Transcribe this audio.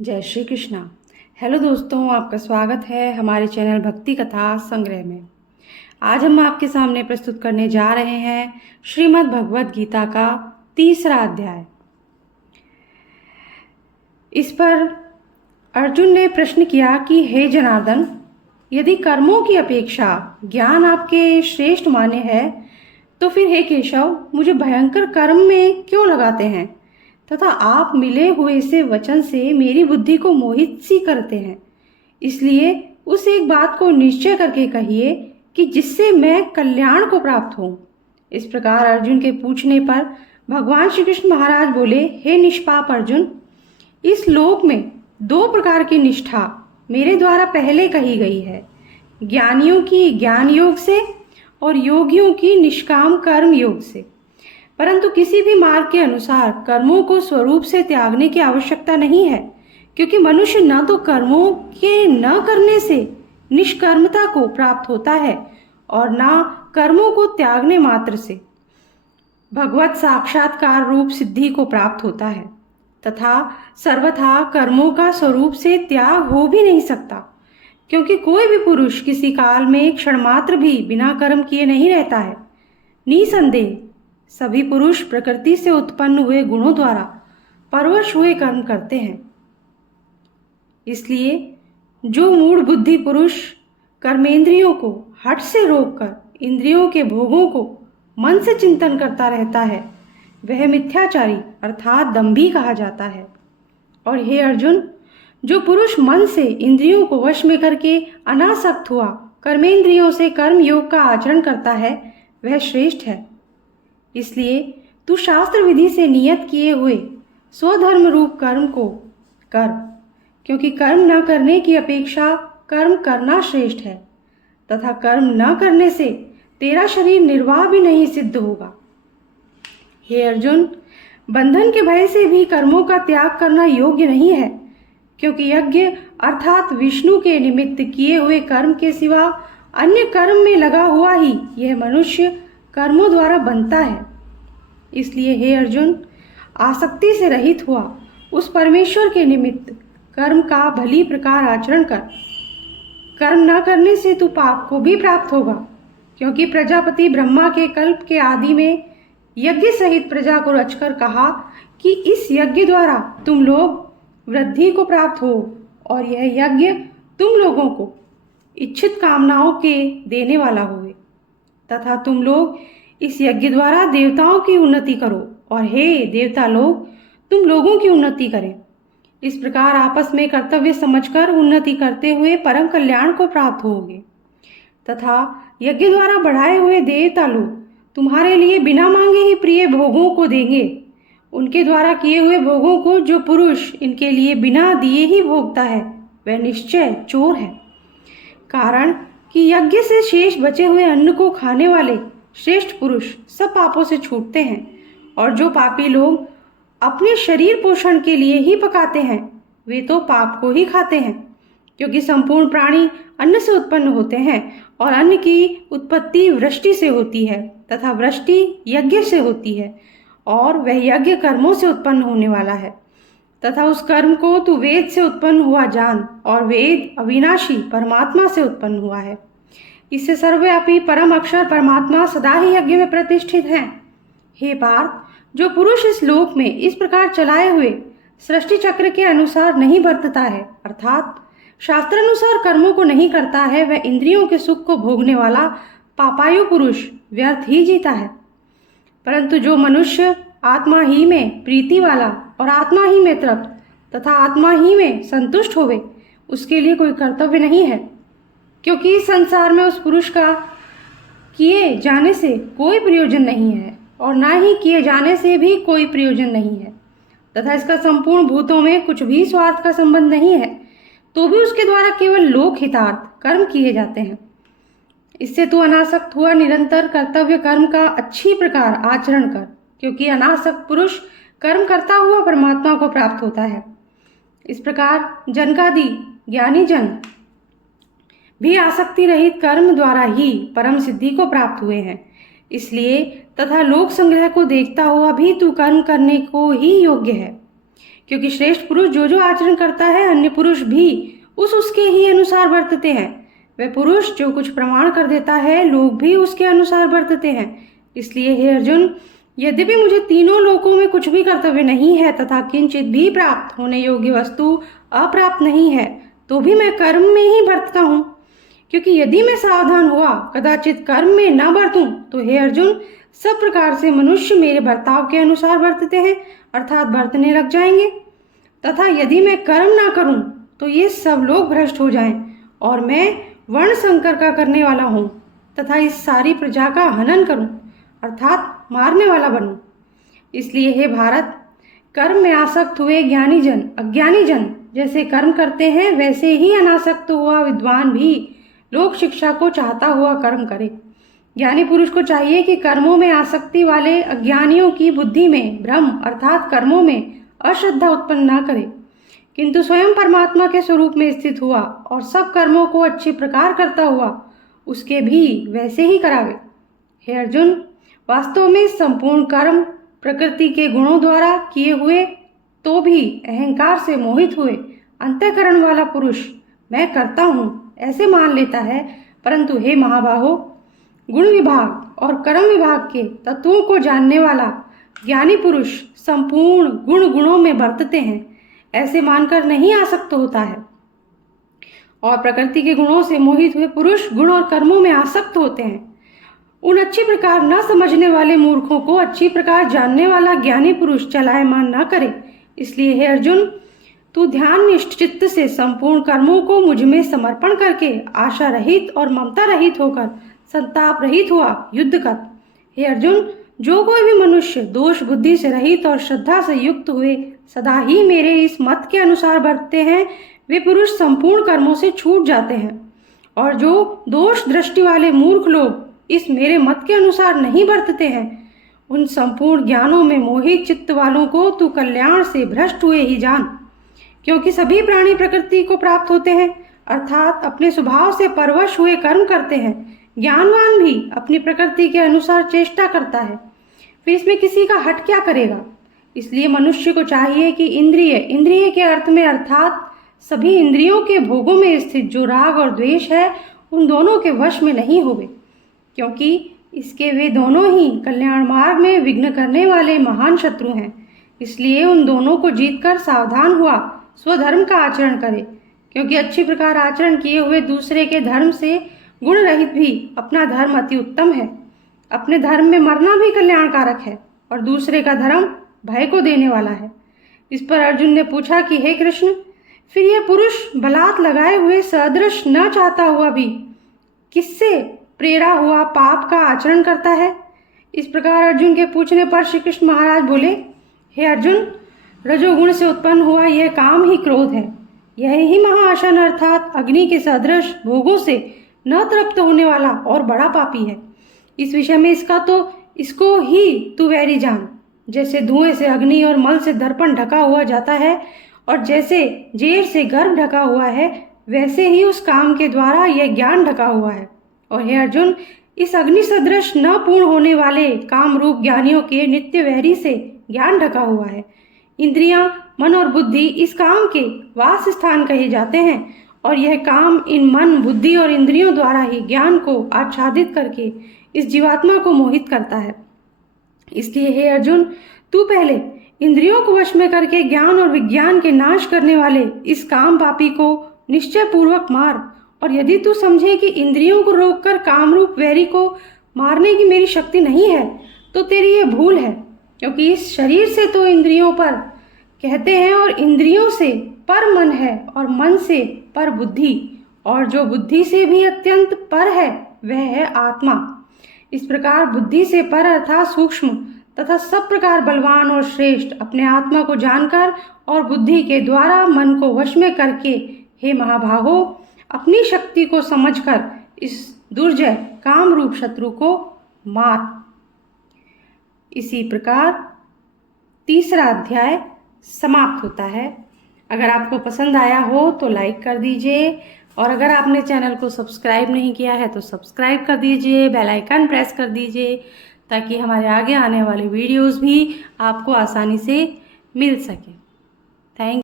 जय श्री कृष्णा। हेलो दोस्तों, आपका स्वागत है हमारे चैनल भक्ति कथा संग्रह में। आज हम आपके सामने प्रस्तुत करने जा रहे हैं श्रीमद् भगवद गीता का 3रा अध्याय। इस पर अर्जुन ने प्रश्न किया कि हे जनार्दन, यदि कर्मों की अपेक्षा ज्ञान आपके श्रेष्ठ मान्य है तो फिर हे केशव, मुझे भयंकर कर्म में क्यों लगाते हैं तथा आप मिले हुए से वचन से मेरी बुद्धि को मोहित सी करते हैं। इसलिए उस एक बात को निश्चय करके कहिए कि जिससे मैं कल्याण को प्राप्त हूँ। इस प्रकार अर्जुन के पूछने पर भगवान श्री कृष्ण महाराज बोले, हे निष्पाप अर्जुन, इस लोक में 2 प्रकार की निष्ठा मेरे द्वारा पहले कही गई है, ज्ञानियों की ज्ञान योग से और योगियों की निष्काम कर्म योग से। परंतु किसी भी मार्ग के अनुसार कर्मों को स्वरूप से त्यागने की आवश्यकता नहीं है, क्योंकि मनुष्य न तो कर्मों के न करने से निष्कर्मता को प्राप्त होता है और न कर्मों को त्यागने मात्र से भगवत साक्षात्कार रूप सिद्धि को प्राप्त होता है, तथा सर्वथा कर्मों का स्वरूप से त्याग हो भी नहीं सकता, क्योंकि कोई भी पुरुष किसी काल में क्षण मात्र भी बिना कर्म किए नहीं रहता है। निसंदेह सभी पुरुष प्रकृति से उत्पन्न हुए गुणों द्वारा परवश हुए कर्म करते हैं। इसलिए जो मूढ़ बुद्धि पुरुष कर्मेंद्रियों को हठ से रोककर इंद्रियों के भोगों को मन से चिंतन करता रहता है, वह मिथ्याचारी अर्थात दंभी कहा जाता है। और हे अर्जुन, जो पुरुष मन से इंद्रियों को वश में करके अनासक्त हुआ कर्मेंद्रियों से कर्म योग का आचरण करता है, वह श्रेष्ठ है। इसलिए तू शास्त्र विधि से नियत किए हुए स्वधर्म रूप कर्म को कर, क्योंकि कर्म न करने की अपेक्षा कर्म करना श्रेष्ठ है, तथा कर्म न करने से तेरा शरीर निर्वाह भी नहीं सिद्ध होगा। हे अर्जुन, बंधन के भय से भी कर्मों का त्याग करना योग्य नहीं है, क्योंकि यज्ञ अर्थात विष्णु के निमित्त किए हुए कर्म के सिवा अन्य कर्म में लगा हुआ ही यह मनुष्य कर्मों द्वारा बनता है। इसलिए हे अर्जुन, आसक्ति से रहित हुआ उस परमेश्वर के निमित्त कर्म का भली प्रकार आचरण कर। कर्म न करने से तू पाप को भी प्राप्त होगा, क्योंकि प्रजापति ब्रह्मा के कल्प के आदि में यज्ञ सहित प्रजा को रचकर कहा कि इस यज्ञ द्वारा तुम लोग वृद्धि को प्राप्त हो, और यह यज्ञ तुम लोगों को इच्छित कामनाओं के देने वाला हुए, तथा तुम लोग इस यज्ञ द्वारा देवताओं की उन्नति करो, और हे देवता लोग, तुम लोगों की उन्नति करें। इस प्रकार आपस में कर्तव्य समझकर उन्नति करते हुए परम कल्याण को प्राप्त होगे, तथा यज्ञ द्वारा बढ़ाए हुए देवता लोग तुम्हारे लिए बिना मांगे ही प्रिय भोगों को देंगे। उनके द्वारा किए हुए भोगों को जो पुरुष इनके लिए बिना दिए ही भोगता है, वह निश्चय चोर है। कारण कि यज्ञ से शेष बचे हुए अन्न को खाने वाले श्रेष्ठ पुरुष सब पापों से छूटते हैं, और जो पापी लोग अपने शरीर पोषण के लिए ही पकाते हैं, वे तो पाप को ही खाते हैं, क्योंकि संपूर्ण प्राणी अन्न से उत्पन्न होते हैं, और अन्न की उत्पत्ति वृष्टि से होती है, तथा वृष्टि यज्ञ से होती है, और वह यज्ञ कर्मों से उत्पन्न होने वाला है। तथा उस कर्म को तू वेद से उत्पन्न हुआ जान, और वेद अविनाशी परमात्मा से उत्पन्न हुआ है। इससे सर्वव्यापी परम अक्षर परमात्मा सदा ही यज्ञ में प्रतिष्ठित हैं। हे पार्थ, जो पुरुष इस लोक में इस प्रकार चलाए हुए सृष्टि चक्र के अनुसार नहीं बरतता है, अर्थात शास्त्रानुसार कर्मों को नहीं करता है, वह इंद्रियों के सुख को भोगने वाला पापायु पुरुष व्यर्थ ही जीता है। परंतु जो मनुष्य आत्मा ही में प्रीति वाला और आत्मा ही में तृप्त तथा आत्मा ही में संतुष्ट होवे, उसके लिए कोई कर्तव्य नहीं है, क्योंकि इस संसार में उस पुरुष का किए जाने से कोई प्रयोजन नहीं है, और ना ही किए जाने से भी कोई प्रयोजन नहीं है, तथा इसका संपूर्ण भूतों में कुछ भी स्वार्थ का संबंध नहीं है, तो भी उसके द्वारा केवल लोक हितार्थ कर्म किए जाते हैं। इससे तू अनासक्त हुआ निरंतर कर्तव्य कर्म का अच्छी प्रकार आचरण कर, क्योंकि अनासक्त पुरुष कर्म करता हुआ परमात्मा को प्राप्त होता है। इस प्रकार जनकादि ज्ञानी जन भी आसक्ति रहित कर्म द्वारा ही परम सिद्धि को प्राप्त हुए हैं। इसलिए तथा लोक संग्रह को देखता हुआ भी तू कर्म करने को ही योग्य है, क्योंकि श्रेष्ठ पुरुष जो जो आचरण करता है अन्य पुरुष भी उसके ही अनुसार बरतते हैं। वह पुरुष जो कुछ प्रमाण कर देता है लोग भी उसके अनुसार बरतते हैं। इसलिए हे अर्जुन, यद्यपि मुझे तीनों लोकों में कुछ भी कर्तव्य नहीं है तथा किंचित भी प्राप्त होने योग्य वस्तु अप्राप्त नहीं है, तो भी मैं कर्म में ही बरतता हूँ। क्योंकि यदि मैं सावधान हुआ कदाचित कर्म में न बरतूं तो हे अर्जुन, सब प्रकार से मनुष्य मेरे बर्ताव के अनुसार बरतते हैं, अर्थात बरतने लग जाएंगे। तथा यदि मैं कर्म ना करूं तो ये सब लोग भ्रष्ट हो जाएं और मैं वर्ण संकर का करने वाला हूं तथा इस सारी प्रजा का हनन करूं, अर्थात मारने वाला बनूं। इसलिए हे भारत, कर्म में आसक्त हुए ज्ञानी जन अज्ञानी जन जैसे कर्म करते हैं वैसे ही अनासक्त हुआ विद्वान भी लोक शिक्षा को चाहता हुआ कर्म करे। ज्ञानी पुरुष को चाहिए कि कर्मों में आसक्ति वाले अज्ञानियों की बुद्धि में भ्रम अर्थात कर्मों में अश्रद्धा उत्पन्न न करे, किंतु स्वयं परमात्मा के स्वरूप में स्थित हुआ और सब कर्मों को अच्छी प्रकार करता हुआ उसके भी वैसे ही करावे। हे अर्जुन, वास्तव में संपूर्ण कर्म प्रकृति के गुणों द्वारा किए हुए तो भी अहंकार से मोहित हुए अंतःकरण वाला पुरुष मैं करता हूँ ऐसे मान लेता है, परंतु हे महाबाहो, गुण विभाग और कर्म विभाग के तत्वों को जानने वाला ज्ञानी पुरुष संपूर्ण गुणों में बरतते हैं ऐसे मानकर नहीं आसक्त होता है। और प्रकृति के गुणों से मोहित हुए पुरुष गुण और कर्मों में आसक्त होते हैं। उन अच्छी प्रकार न समझने वाले मूर्खों को अच्छी प्रकार जानने वाला ज्ञानी पुरुष चलायमान न करे। इसलिए हे अर्जुन, तू ध्यान निष्ठ चित्त से संपूर्ण कर्मों को मुझ में समर्पण करके आशा रहित और ममता रहित होकर संताप रहित हुआ युद्ध कर। हे अर्जुन, जो कोई भी मनुष्य दोष बुद्धि से रहित और श्रद्धा से युक्त हुए सदा ही मेरे इस मत के अनुसार बरतते हैं वे पुरुष संपूर्ण कर्मों से छूट जाते हैं। और जो दोष दृष्टि वाले मूर्ख लोग इस मेरे मत के अनुसार नहीं बरतते हैं उन संपूर्ण ज्ञानों में मोहित चित्त वालों को तू कल्याण से भ्रष्ट हुए ही जान। क्योंकि सभी प्राणी प्रकृति को प्राप्त होते हैं अर्थात अपने स्वभाव से परवश हुए कर्म करते हैं। ज्ञानवान भी अपनी प्रकृति के अनुसार चेष्टा करता है, फिर इसमें किसी का हट क्या करेगा। इसलिए मनुष्य को चाहिए कि इंद्रिय के अर्थ में अर्थात सभी इंद्रियों के भोगों में स्थित जो राग और द्वेष है उन दोनों के वश में नहीं होवे, क्योंकि इसके वे दोनों ही कल्याण मार्ग में विघ्न करने वाले महान शत्रु हैं। इसलिए उन दोनों को जीतकर सावधान हुआ स्वधर्म का आचरण करे, क्योंकि अच्छी प्रकार आचरण किए हुए दूसरे के धर्म से गुण रहित भी अपना धर्म अति उत्तम है। अपने धर्म में मरना भी कल्याणकारक है और दूसरे का धर्म भय को देने वाला है। इस पर अर्जुन ने पूछा कि हे कृष्ण, फिर यह पुरुष बलात् लगाए हुए सदृश न चाहता हुआ भी किससे प्रेरा हुआ पाप का आचरण करता है। इस प्रकार अर्जुन के पूछने पर श्री कृष्ण महाराज बोले, हे अर्जुन, रजोगुण से उत्पन्न हुआ यह काम ही क्रोध है। यह ही महाअशन अर्थात अग्नि के सदृश भोगों से न तृप्त होने वाला और बड़ा पापी है। इस विषय में इसको ही तू वैरी जान। जैसे धुएं से अग्नि और मल से दर्पण ढका हुआ जाता है और जैसे जेर से गर्भ ढका हुआ है वैसे ही उस काम के द्वारा यह ज्ञान ढका हुआ है। और हे अर्जुन, इस अग्नि सदृश न पूर्ण होने वाले काम रूप ज्ञानियों के नित्य वैरी से ज्ञान ढका हुआ है। इंद्रियां, मन और बुद्धि इस काम के वास स्थान कहे जाते हैं और यह काम इन मन, बुद्धि और इंद्रियों द्वारा ही ज्ञान को आच्छादित करके इस जीवात्मा को मोहित करता है। इसलिए हे अर्जुन, तू पहले इंद्रियों को वश में करके ज्ञान और विज्ञान के नाश करने वाले इस काम पापी को निश्चय पूर्वक मार। और यदि तू समझे कि इंद्रियों को रोककर कामरूप वैरी को मारने की मेरी शक्ति नहीं है तो तेरी यह भूल है, क्योंकि इस शरीर से तो इंद्रियों पर कहते हैं और इंद्रियों से पर मन है और मन से पर बुद्धि, और जो बुद्धि से भी अत्यंत पर है वह है आत्मा। इस प्रकार बुद्धि से पर अर्थात सूक्ष्म तथा सब प्रकार बलवान और श्रेष्ठ अपने आत्मा को जानकर और बुद्धि के द्वारा मन को वश में करके हे महाभाहो, अपनी शक्ति को समझकर इस दुर्जय काम रूप शत्रु को मार। इसी प्रकार तीसरा अध्याय समाप्त होता है। अगर आपको पसंद आया हो तो लाइक कर दीजिए और अगर आपने चैनल को सब्सक्राइब नहीं किया है तो सब्सक्राइब कर दीजिए, बेल आइकन प्रेस कर दीजिए ताकि हमारे आगे आने वाले वीडियोस भी आपको आसानी से मिल सके।